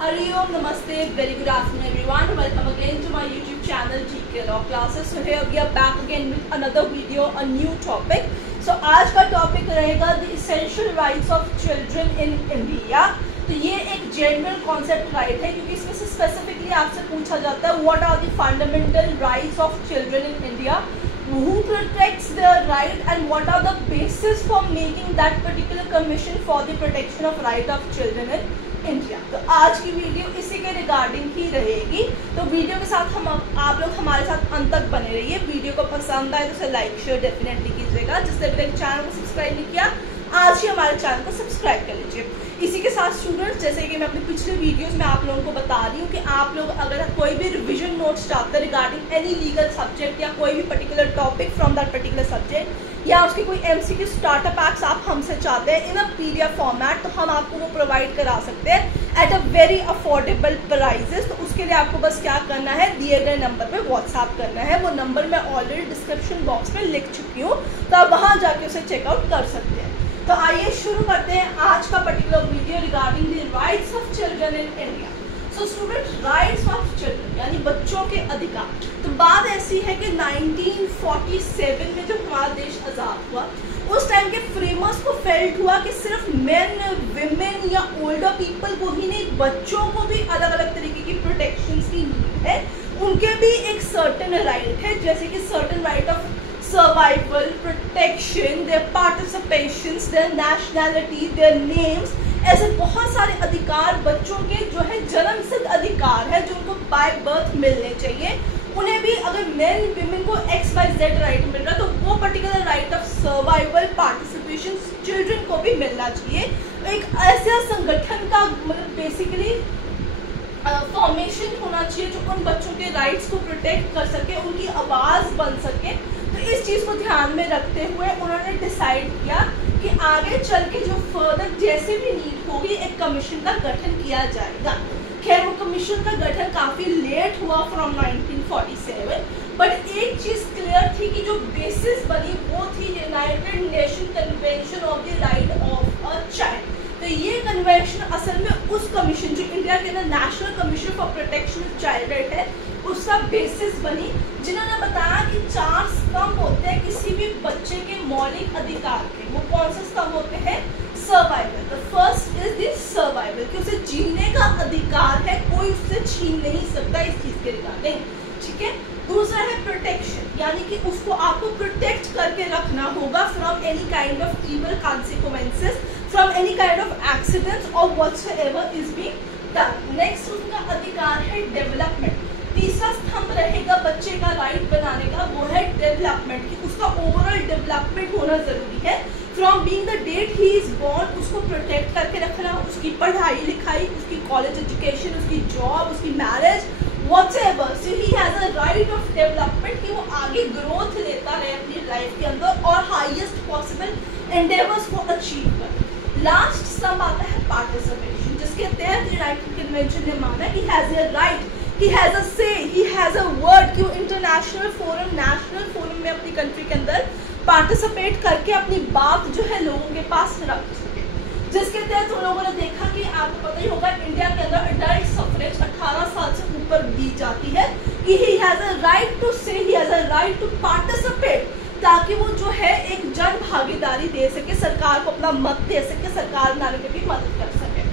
Hariom, Namaste, very good afternoon everyone. Welcome again to my YouTube channel GK Law Classes. So here we are back again with another video, a new topic. So आज का topic रहेगा the essential rights of children in India. तो ये एक general concept right है क्योंकि इसमें से स्पेसिफिकली आपसे पूछा जाता है what are the fundamental rights of children in India, who protects their right and what are the basis for making that particular commission for the protection of right of children in India. तो आज की video इसी के regarding ही रहेगी। तो video के साथ आप लोग हमारे साथ अंत तक बने रहिए। वीडियो को पसंद आए तो उसे लाइक शेयर डेफिनेटली कीजिएगा। जिसने अभी तक चैनल को सब्सक्राइब नहीं किया आज ही हमारे चैनल को सब्सक्राइब कर लीजिए। इसी के साथ स्टूडेंट्स, जैसे कि मैं अपने पिछले वीडियोस में आप लोगों को बता रही हूँ कि आप लोग अगर कोई भी रिविजन नोट्स चाहते हैं रिगार्डिंग एनी लीगल सब्जेक्ट या कोई भी particular topic from that particular subject या उसकी कोई एमसीक्यू स्टार्टअप एक्ट्स आप हमसे चाहते हैं इन अ पीडीएफ फॉर्मेट, तो हम आपको वो प्रोवाइड करा सकते हैं at a very affordable prices. तो उसके लिए आपको बस क्या करना है, दिए गए नंबर पे व्हाट्सएप करना है। वो नंबर मैं ऑलरेडी डिस्क्रिप्शन बॉक्स में लिख चुकी हूँ, तो आप वहाँ जाके उसे चेकआउट कर सकते हैं। तो आइए शुरू करते हैं आज का particular video regarding the rights of children in India. So students, rights of children यानी बच्चों के अधिकार। तो बात ऐसी है कि 1947 में जब हमारा देश आज़ाद हुआ उस टाइम के फ्रेमर्स को फेल्ट हुआ कि सिर्फ मेन, विमेन या ओल्डर पीपल को ही नहीं, बच्चों को भी अलग अलग तरीके की प्रोटेक्शन की नीड है। उनके भी एक सर्टेन राइट है, जैसे कि certain right of survival, protection, their participations, their nationality, their names, ऐसे बहुत सारे अधिकार बच्चों के जो है जन्मसिद्ध अधिकार है जो उनको बाय बर्थ मिलने चाहिए। उन्हें भी अगर मेन विमेन को XYZ राइट मिल रहा है तो वो particular right of survival, participation children को भी मिलना चाहिए। एक ऐसा संगठन का मतलब बेसिकली फॉर्मेशन होना चाहिए जो उन बच्चों के राइट्स को प्रोटेक्ट कर सके, उनकी आवाज़ बन सके। तो इस चीज़ को ध्यान में रखते हुए उन्होंने डिसाइड किया कि आगे चल के जो फर्दर जैसे भी नीड होगी एक कमीशन का गठन किया जाएगा। खैर वो कमीशन का गठन काफ़ी लेट हुआ फ्रॉम 1947, बट एक चीज़ क्लियर थी कि जो बेसिस बनी वो थी United Nation convention of the right of a child. तो ये कन्वेंशन असल में उस कमीशन जो इंडिया के अंदर national commission for protection of child right है उसका बेसिस बनी, जिन्होंने बताया कि 4 स्तंभ होते हैं किसी भी बच्चे के मौलिक अधिकार के। वो कौन से स्तंभ होते हैं? Survival. The first is the survival, कि उसे जीने का अधिकार है, कोई उससे छीन नहीं सकता इस चीज़ के रिगार्डिंग, ठीक है। दूसरा है प्रोटेक्शन, यानी कि उसको आपको प्रोटेक्ट करके रखना होगा from any kind of evil consequences, from any kind of accidents और whatsoever is being done. Next उनका अधिकार है डेवलपमेंट। तीसरा स्तंभ रहेगा बच्चे का राइट बनाने का, वो है डेवलपमेंट, कि उसका ओवरऑल डेवलपमेंट होना जरूरी है। From being the date he is born उसको प्रोटेक्ट करके रखना, उसकी पढ़ाई लिखाई, उसकी कॉलेज एजुकेशन, उसकी जॉब, उसकी marriage, whatever. So he has a right of development कि वो आगे ग्रोथ लेता रहे अपनी लाइफ के अंदर और हाईएस्ट पॉसिबल एंडेवर्स को अचीव करे। लास्ट स्तंभ आता है पार्टिसिपेशन, जिसके तहत यूनाइटेड कन्वेंशन ने माना कि has a right, he has a say, he has a word कि वो इंटरनेशनल फोरम, नेशनल फोरम में अपनी कंट्री के अंदर पार्टिसिपेट करके अपनी बात जो है लोगों के पास रख सके। जिसके तहत उन लोगों ने देखा कि आपको पता ही होगा इंडिया के अंदर अडल्ट सफरेज 18 साल से ऊपर दी जाती है, कि he has a right to say, he has a right to participate, ताकि वो जो है एक जन भागीदारी दे सके, सरकार को अपना मत दे सके, सरकार बनाने में भी मदद कर सके,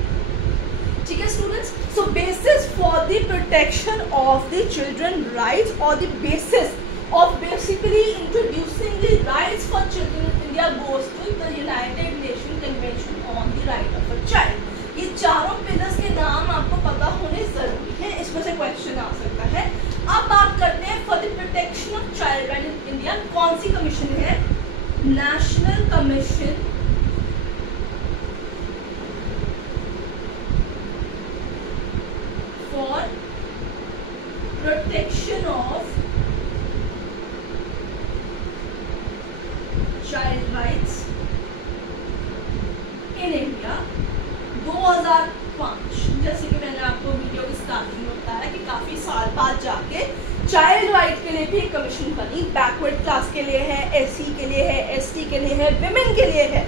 ठीक है students. So basis for the protection of the children rights और the basis of basically introducing the rights for children in India goes to the United Nation convention on the right of a child. ये चारों pillars के नाम आपको पता होने जरूरी है, इसमें से क्वेश्चन आ सकता है। अब बात करते हैं for the protection of child right in India कौन सी कमीशन है? National commission for protection of child rights in India 2005। जैसे कि मैंने आपको वीडियो की स्टार्टिंग में बताया कि काफ़ी साल बाद जाके चाइल्ड राइट के लिए भी एक कमीशन बनी। बैकवर्ड क्लास के लिए है, SC के लिए है, ST के लिए है, विमेन के लिए है।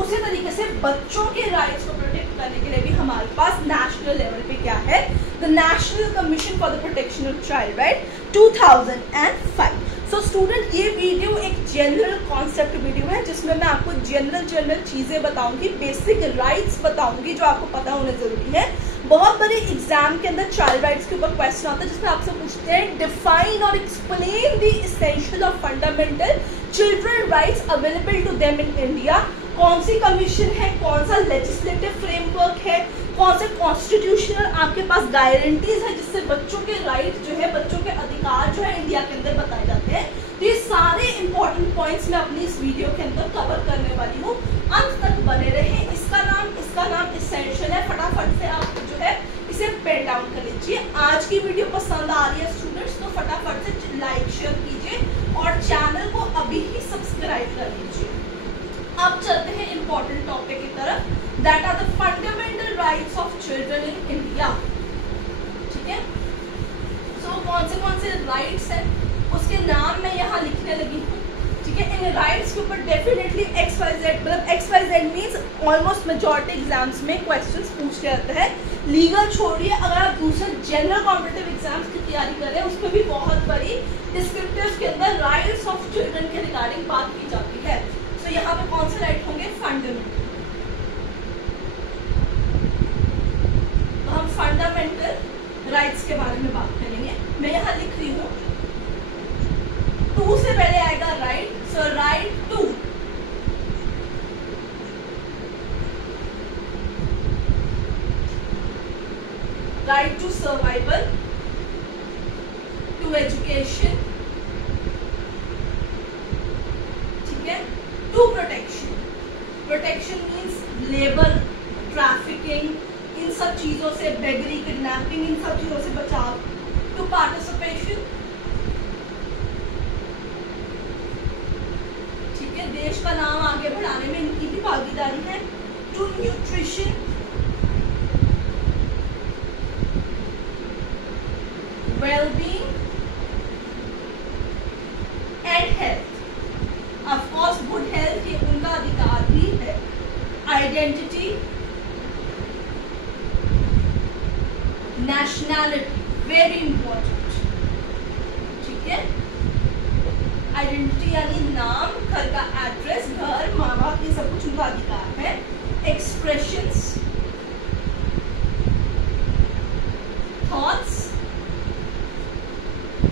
उसी तरीके से बच्चों के राइट्स को प्रोटेक्ट करने के लिए भी हमारे पास नेशनल लेवल पे क्या है, the national commission for the protection of child right 2005। So student, ये वीडियो एक जनरल कॉन्सेप्ट वीडियो है जिसमें मैं आपको जनरल चीज़ें बताऊंगी, बेसिक राइट्स बताऊंगी जो आपको पता होना जरूरी है। बहुत बड़े एग्जाम के अंदर चाइल्ड राइट्स के ऊपर क्वेश्चन आता है जिसमें आपसे पूछते हैं डिफाइन और एक्सप्लेन द एसेंशियल और fundamental children rights available to them in India. कौन सी कमीशन है, कौन सा लेजिस्लेटिव फ्रेमवर्क है, कौन से कॉन्स्टिट्यूशनल आपके पास गारंटीज है जिससे बच्चों के राइट जो है, बच्चों के अधिकार जो है इंडिया के अंदर बताए जाते हैं। तो ये सारे इंपॉर्टेंट पॉइंट्स मैं अपनी इस वीडियो के अंदर कवर करने वाली हूँ, अंत तक बने रहे। इसका नाम एसेंशियल है, फटाफट से आप जो है इसे पेन डाउन कर लीजिए। आज की वीडियो पसंद आ रही है स्टूडेंट्स तो फटाफट से लाइक शेयर कीजिए और चैनल को अभी ही सब्सक्राइब कर लीजिए। अब चलते हैं इंपॉर्टेंट टॉपिक की तरफ, that are the fundamental rights of children in India. ठीक है, सो कौन से राइट्स हैं उसके नाम मैं यहाँ लिखने लगी हूँ। ठीक है, इन राइट्स के ऊपर डेफिनेटली XYZ, मतलब XYZ means almost majority exams में क्वेश्चंस पूछ के आते हैं। लीगल छोड़िए, अगर आप दूसरे जनरल कॉम्पिटिटिव एग्जाम्स की तैयारी कर रहे हैं उसमें भी बहुत बड़ी डिस्क्रिप्टिव के अंदर राइट्स ऑफ चिल्ड्रन के रिगार्डिंग बात की जाती है। तो यहाँ पे कौन से राइट होंगे, फंडामेंटल। तो हम फंडामेंटल राइट्स के बारे में बात करेंगे। मैं यहाँ लिख रही हूँ 2 से पहले आएगा right, so right to survival, to education, ठीक है, to protection means labour, trafficking, इन सब चीजों से, बेगरी, किडनैपिंग, इन सब चीजों से बचाव, टू पार्टिसिपेशन, ठीक है, देश का नाम आगे बढ़ाने में इनकी भी भागीदारी है, to nutrition, wellbeing and health. Of course good health ये उनका अधिकार भी है। Identity, nationality, very important. ठीक है, आइडेंटिटी यानी नाम, घर का एड्रेस, घर, माँ बाप, ये सब कुछ उनका अधिकार है। एक्सप्रेशंस, थॉट्स,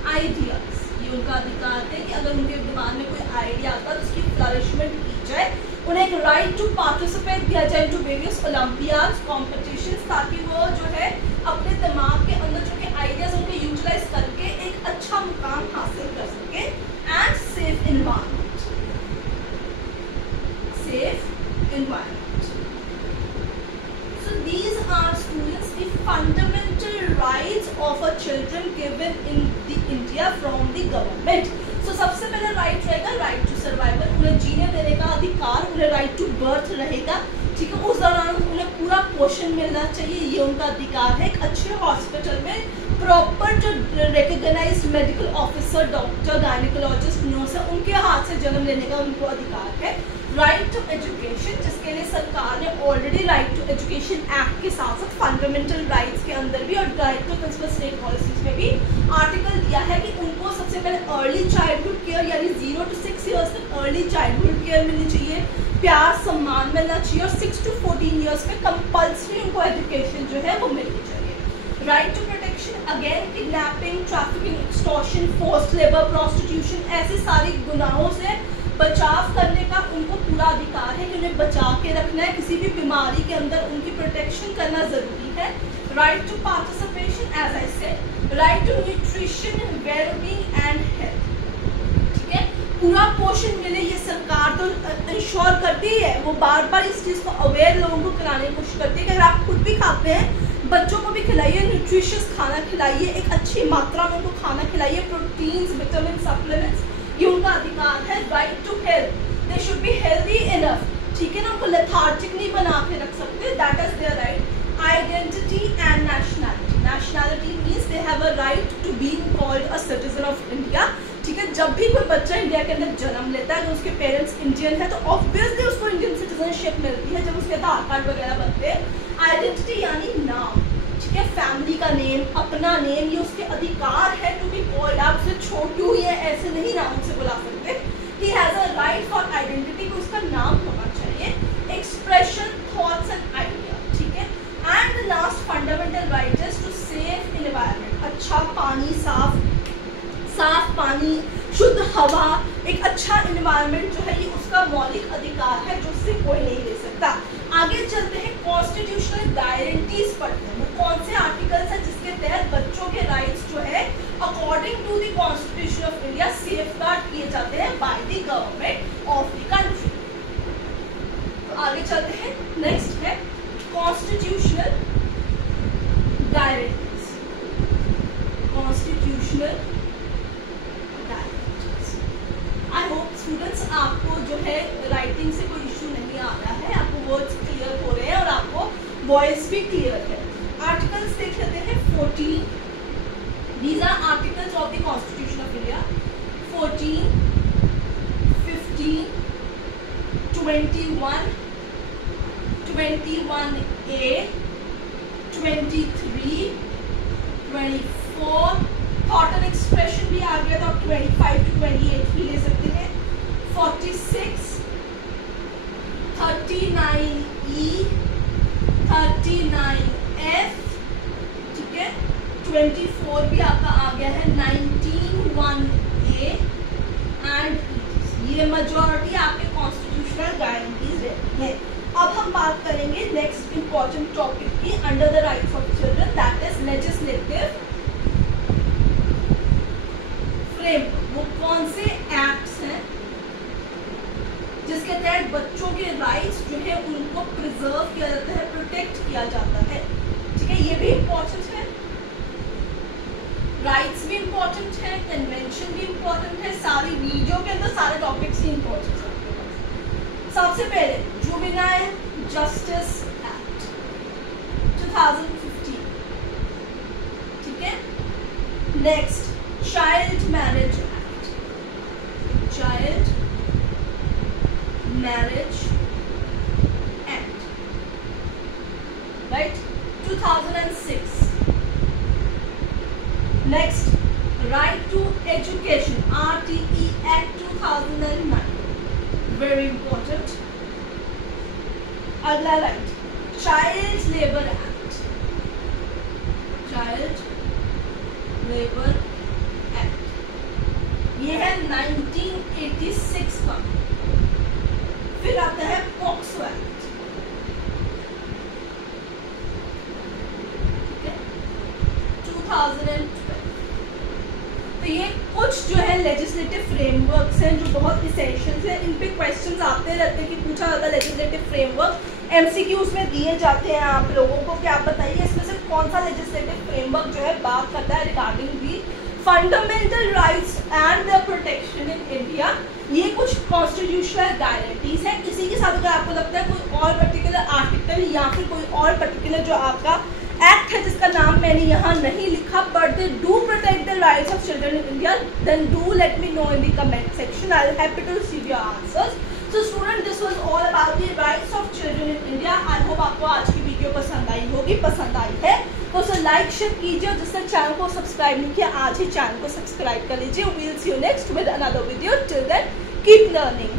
आइडियाज, ये उनका अधिकार है कि अगर उनके दिमाग में कोई आइडिया आता है तो उसकी फ्लरिशमेंट की जाए। उन्हें एक राइट टू पार्टिसिपेट दिया जाए टू वेरियस ओलंपियाड्स, कॉम्पिटिशंस, ताकि वो जो है अपने दिमाग के अंदर जो के आइडियाज उनके यूटिलाइज करके एक अच्छा मुकाम हासिल कर सके। And safe environment, so these are students the fundamental rights of a children given in the India from the government. So सबसे पहले राइट रहेगा राइट टू सर्वाइवल, उन्हें जीने देने का अधिकार, उन्हें राइट टू बर्थ रहेगा। ठीक है, उस दौरान उन्हें पूरा पोषण मिलना चाहिए, ये उनका अधिकार है। एक अच्छे हॉस्पिटल में प्रॉपर जो recognised medical officer, doctor, gynaecologist, nurse है, उनके हाथ से जन्म लेने का उनको अधिकार है। राइट टू एजुकेशन, जिसके लिए सरकार ने already right to education act के साथ साथ फंडामेंटल राइट्स के अंदर भी और direct to principle state policies में भी आर्टिकल दिया है कि उनको सबसे पहले अर्ली चाइल्डहुड केयर यानी 0 to 6 ईयर्स तक अर्ली चाइल्डहुड केयर मिलनी चाहिए, प्यार सम्मान मिलना चाहिए, और 6 to 14 ईयर्स में कंपल्सरी उनको एजुकेशन जो है वो मिलनी चाहिए। Right to protection, again kidnapping, trafficking, extortion, forced labour, prostitution, ऐसे सारे गुनाहों से बचाव करने का उनको पूरा अधिकार है कि उन्हें बचा के रखना है, किसी भी बीमारी के अंदर उनकी प्रोटेक्शन करना जरूरी है। Right to participation, as I said, right to nutrition, wellbeing and health. ठीक है, पूरा पोषण मिले ये सरकार तो इंश्योर करती है, वो बार बार इस चीज़ को अवेयर लोगों को कराने की कोशिश करती है कि अगर आप खुद भी खाते हैं बच्चों को भी खिलाइए, न्यूट्रिशियस खाना खिलाइए, एक अच्छी मात्रा में उनको खाना खिलाइए, प्रोटीन्स, विटामिन, सप्लीमेंट्स, ये उनका अधिकार है। Right to health, they should be healthy enough. ठीक है ना, उनको लेथार्जिक नहीं बना के रख सकते, that is their right. Identity and nationality, nationality means they have a right to be called a citizen of India. ठीक है, जब भी कोई बच्चा इंडिया के अंदर जन्म लेता है, अगर उसके पेरेंट्स इंडियन है तो ऑब्वियसली उसको इंडियन सिटीजनशिप मिलती है जब उसके आधार कार्ड वगैरह बनते हैं। आइडेंटिटी यानी नाम, ठीक है, का नेम, अपना नेम, ये उसके अधिकार है टू बी कॉल्ड। आप उसे छोटू या ऐसे नहीं नाम से बुला सकते। ही has a right for identity, को उसका नाम होना चाहिए। एक्सप्रेशन, थॉट्स एंड आइडिया, ठीक है। And the last fundamental right is to safe environment, अच्छा पानी, साफ पानी, शुद्ध हवा, एक अच्छा एनवायरनमेंट जो है ये उसका मौलिक अधिकार है जो उससे कोई नहीं ले सकता। आगे चलते हैं, कॉन्स्टिट्यूशनल गारंटीज पढ़ते हैं। वो कौन से आर्टिकल्स हैं जिसके तहत बच्चों के राइट्स जो है according to the constitution of India safeguard किए जाते हैं by the government of the country. तो आगे चलते हैं, नेक्स्ट है constitutional guarantees. Constitutional I hope students आपको जो है राइटिंग से कोई इशू नहीं आ रहा है, आपको वर्ड्स क्लियर हो रहे हैं और आपको वॉइस भी क्लियर है। आर्टिकल्स देख लेते हैं 14, these are articles of the constitution of India. 14, 15, 21, 21A, 23, 24, thought and expression भी आ गया तो आप 25 to 28 भी ले सकते हैं। 46, 39E, 39F, ठीक है। 24 भी आपका आ गया है, 19(1)A एंड ये मेजॉरिटी आपके कॉन्स्टिट्यूशनल गारंटीज रहती है। अब हम बात करेंगे नेक्स्ट इंपॉर्टेंट टॉपिक की, under the rights of children, that is legislative framework. वो कौन से एक्ट्स हैं जिसके तहत बच्चों के राइट्स जो है उनको प्रिजर्व किया जाता है, प्रोटेक्ट किया जाता है, ठीक है। ये भी इम्पोर्टेंट है, राइट्स भी इम्पोर्टेंट है, कन्वेंशन भी इम्पोर्टेंट है, सारी वीडियो के अंदर सारे टॉपिक्स ही इम्पोर्टेंट है। सबसे पहले जुवेनाइल जस्टिस एक्ट 2015, ठीक है। Next child marriage act, child marriage act, right, 2006। Next right to education, RTE act 2009, very important. अगला right, child labour act, child labour act, ये है 1986 का। फिर आता है पॉक्सो एक्ट, ठीक है, 2012। तो ये कुछ जो है लेजिस्लेटिव फ्रेमवर्क्स हैं जो बहुत इसेंशियल्स हैं। इन पे क्वेश्चंस आते रहते हैं कि पूछा जाता है लेजिस्लेटिव फ्रेमवर्क, MCQs में दिए जाते हैं आप लोगों को कि आप बताइए इसमें से कौन सा लेजिस्लेटिव फ्रेमवर्क जो है बात करता है regarding the fundamental rights and the protection in India. ये कुछ कॉन्स्टिट्यूशनल गारंटीज है। इसी के साथ अगर आपको लगता है कोई और पर्टिकुलर आर्टिकल या फिर कोई और पर्टिकुलर जो आपका एक्ट है जिसका नाम मैंने यहाँ नहीं लिखा, but they do protect the rights of children in India, then do let me know in the comment section, I will happy to receive your answers. So student, this was all about the rights of children in India. I hope आपको आज की video पसंद आई होगी। पसंद आई है तो उसे like share कीजिए, जिसने चैनल को सब्सक्राइब नहीं किया आज ही चैनल को सब्सक्राइब कर लीजिए। We will see you next with another video. Till then keep learning.